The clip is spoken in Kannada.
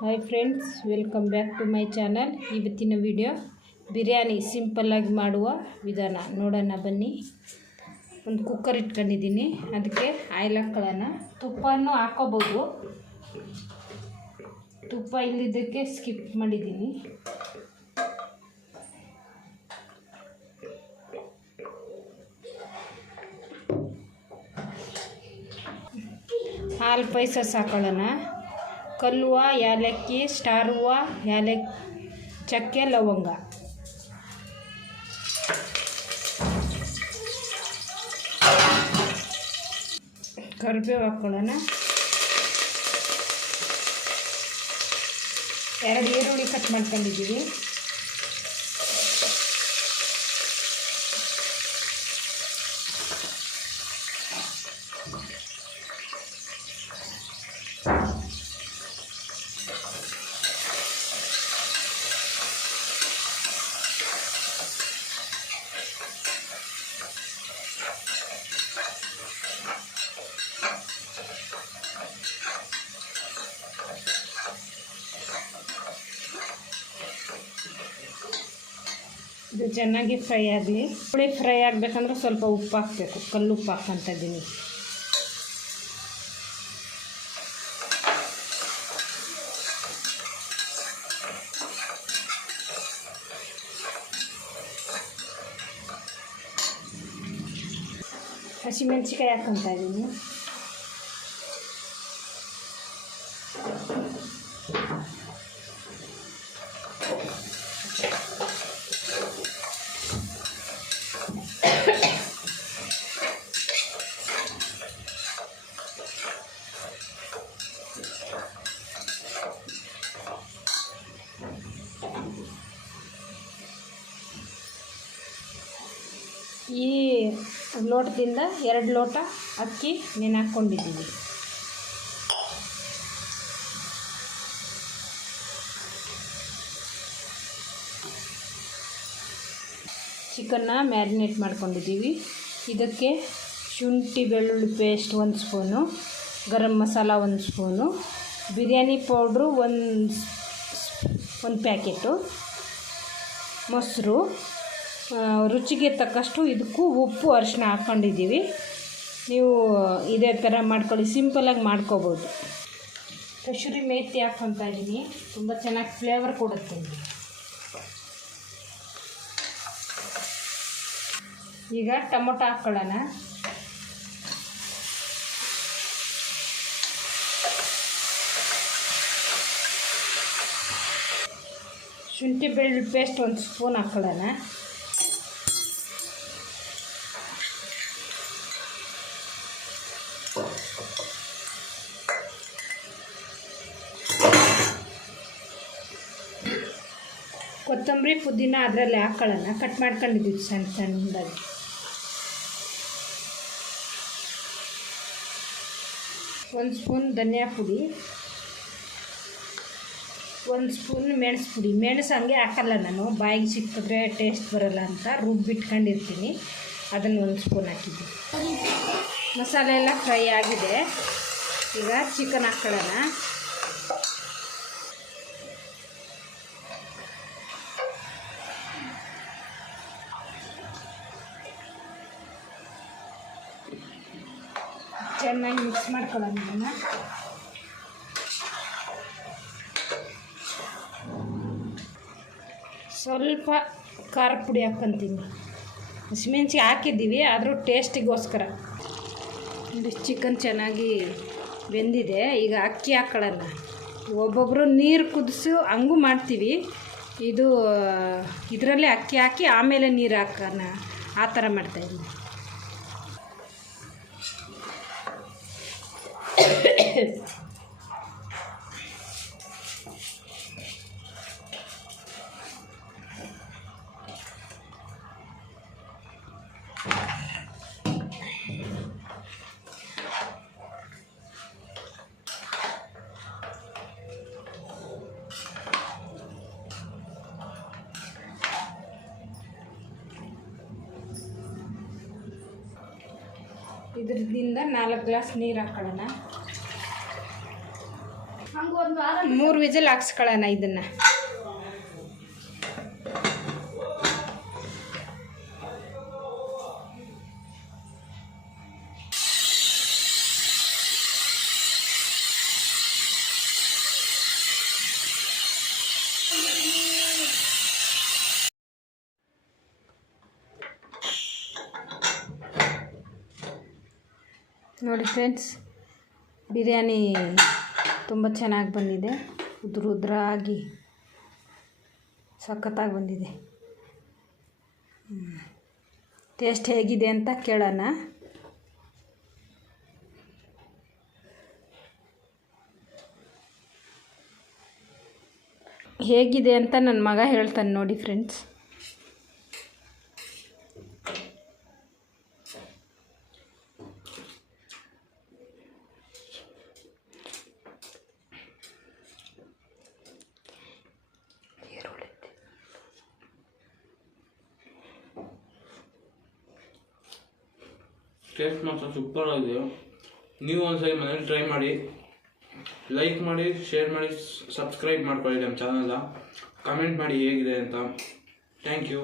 Hi friends, welcome back to my channel. ಇವತ್ತಿನ ವಿಡಿಯೋ ಬಿರಿಯಾನಿ ಸಿಂಪಲ್ಲಾಗಿ ಮಾಡುವ ವಿಧಾನ ನೋಡೋಣ ಬನ್ನಿ. ಒಂದು ಕುಕ್ಕರ್ ಇಟ್ಕೊಂಡಿದ್ದೀನಿ, ಅದಕ್ಕೆ ಆಯಿಲ್ ಹಾಕ್ಕೊಳ್ಳೋಣ. ತುಪ್ಪನೂ ಹಾಕೋಬೋದು, ತುಪ್ಪ ಇಲ್ಲಿದ್ದಕ್ಕೆ ಸ್ಕಿಪ್ ಮಾಡಿದ್ದೀನಿ. ಹಾಲು ಪೈಸಸ್ ಹಾಕೊಳ್ಳೋಣ. ಕಲ್ಲು ಹೂವು, ಏಲಕ್ಕಿ, ಸ್ಟಾರ್ ಹೂವು, ಚಕ್ಕೆ, ಲವಂಗ. ಕರಿಬೇವು ಹಾಕ್ಕೊಳ್ಳೋಣ. 2 ಈರುಳ್ಳಿ ಕಟ್ ಮಾಡ್ಕೊಂಡಿದ್ದೀವಿ. ಇದು ಚೆನ್ನಾಗಿ ಫ್ರೈ ಆಗಲಿ. ಫ್ರೈ ಆಗಬೇಕಂದ್ರೆ ಸ್ವಲ್ಪ ಉಪ್ಪು ಹಾಕಬೇಕು. ಕಲ್ಲು ಉಪ್ಪು ಹಾಕ್ಕೊತ ಇದ್ದೀನಿ. ಹಸಿಮೆಣಸಿಕಾಯಿ ಹಾಕ್ಕೊತ ಇದ್ದೀನಿ. ಈ ಲೋಟದಿಂದ 2 ಲೋಟ ಅಕ್ಕಿ ನೆನೆ ಹಾಕ್ಕೊಂಡಿದ್ದೀವಿ. ಚಿಕನ್ನ ಮ್ಯಾರಿನೇಟ್ ಮಾಡ್ಕೊಂಡಿದ್ದೀವಿ. ಇದಕ್ಕೆ ಶುಂಠಿ ಬೆಳ್ಳುಳ್ಳಿ paste 1 spoon, garam masala 1 spoon, biryani powder 1 packet, ಮೊಸರು, ರುಚಿಗೆ ತಕ್ಕಷ್ಟು ಇದಕ್ಕೂ ಉಪ್ಪು, ಅರಿಶಿನ ಹಾಕ್ಕೊಂಡಿದ್ದೀವಿ. ನೀವು ಇದೇ ಥರ ಮಾಡ್ಕೊಳ್ಳಿ, ಸಿಂಪಲಾಗಿ ಮಾಡ್ಕೋಬೋದು. ಕಸೂರಿ ಮೇಥಿ ಹಾಕ್ಕೊತಾ ಇದ್ದೀನಿ, ತುಂಬ ಚೆನ್ನಾಗಿ ಫ್ಲೇವರ್ ಕೊಡುತ್ತೆ. ಈಗ ಟೊಮೊಟೊ ಹಾಕ್ಕೊಳ್ಳೋಣ. ಶುಂಠಿ ಬೆಳ್ಳುಳ್ಳಿ ಪೇಸ್ಟ್ 1 ಸ್ಪೂನ್ ಹಾಕ್ಕೊಳ್ಳೋಣ. ಕೊತ್ತಂಬರಿ, ಪುದೀನ ಅದರಲ್ಲಿ ಹಾಕ್ಕೊಳ್ಳೋಣ. ಕಟ್ ಮಾಡ್ಕೊಂಡಿದ್ದೀವಿ ಸಣ್ಣ ಸಣ್ಣದಾಗಿ. ಒಂದು ಸ್ಪೂನ್ ಧನಿಯಾ ಪುಡಿ, 1 ಸ್ಪೂನ್ ಮೆಣಸು ಪುಡಿ. ಮೆಣಸು ಹಂಗೆ ಹಾಕಲ್ಲ ನಾನು, ಬಾಯಿಗೆ ಸಿಕ್ಕಿದ್ರೆ ಟೇಸ್ಟ್ ಬರೋಲ್ಲ ಅಂತ ರುಬ್ಬಿಟ್ಕೊಂಡಿರ್ತೀನಿ. ಅದನ್ನು 1 ಸ್ಪೂನ್ ಹಾಕಿದ್ದೀನಿ. ಮಸಾಲೆ ಎಲ್ಲ ಫ್ರೈ ಆಗಿದೆ. ಈಗ ಚಿಕನ್ ಹಾಕ್ಕೊಳ್ಳೋಣ. ಚೆನ್ನಾಗಿ ಮಿಕ್ಸ್ ಮಾಡ್ಕೊಳ್ಳೋಣ. ಇದನ್ನು ಸ್ವಲ್ಪ ಖಾರ ಪುಡಿ ಹಾಕ್ಕೊಂತೀನಿ. ಹಸಿಮೆಣ್ಸಿಗೆ ಹಾಕಿದ್ದೀವಿ, ಆದರೂ ಟೇಸ್ಟಿಗೋಸ್ಕರ. ಚಿಕನ್ ಚೆನ್ನಾಗಿ ಬೆಂದಿದೆ. ಈಗ ಅಕ್ಕಿ ಹಾಕ್ಕೊಳ್ಳೋಣ. ಒಬ್ಬೊಬ್ಬರು ನೀರು ಕುದಿಸು ಹಂಗೂ ಮಾಡ್ತೀವಿ. ಇದರಲ್ಲೇ ಅಕ್ಕಿ ಹಾಕಿ ಆಮೇಲೆ ನೀರು ಹಾಕೋಣ, ಆ ಥರ ಮಾಡ್ತಾಯಿದ್ದೀನಿ. ಇದರಿಂದ 4 ಗ್ಲಾಸ್ ನೀರು ಹಾಕೊಳ್ಳೋಣ. ಹಂಗೆ 3 ವಿಜಿಲ್ ಹಾಕ್ಸ್ಕೊಳ್ಳೋಣ ಇದನ್ನು. ನೋಡಿ ಫ್ರೆಂಡ್ಸ್, ಬಿರಿಯಾನಿ ತುಂಬ ಚೆನ್ನಾಗಿ ಬಂದಿದೆ. ಉದ್ರಾಗಿ ಸಖತ್ತಾಗಿ ಬಂದಿದೆ. ಟೇಸ್ಟ್ ಹೇಗಿದೆ ಅಂತ ಕೇಳೋಣ. ಹೇಗಿದೆ ಅಂತ ನನ್ನ ಮಗ ಹೇಳ್ತಾನೆ ನೋಡಿ ಫ್ರೆಂಡ್ಸ್. ಟೇಸ್ಟ್ ಮಾತ್ರ ಸೂಪರ್ ಆಗಿದೆ. ನೀವು ಒಂದ್ಸರಿ ಮನೇಲಿ ಟ್ರೈ ಮಾಡಿ, ಲೈಕ್ ಮಾಡಿ, ಶೇರ್ ಮಾಡಿ, ಸಬ್ಸ್ಕ್ರೈಬ್ ಮಾಡ್ಕೊಳ್ಳಿ ನಮ್ಮ ಚಾನಲ್ನ. ಕಮೆಂಟ್ ಮಾಡಿ ಹೇಗಿದೆ ಅಂತ. Thank you.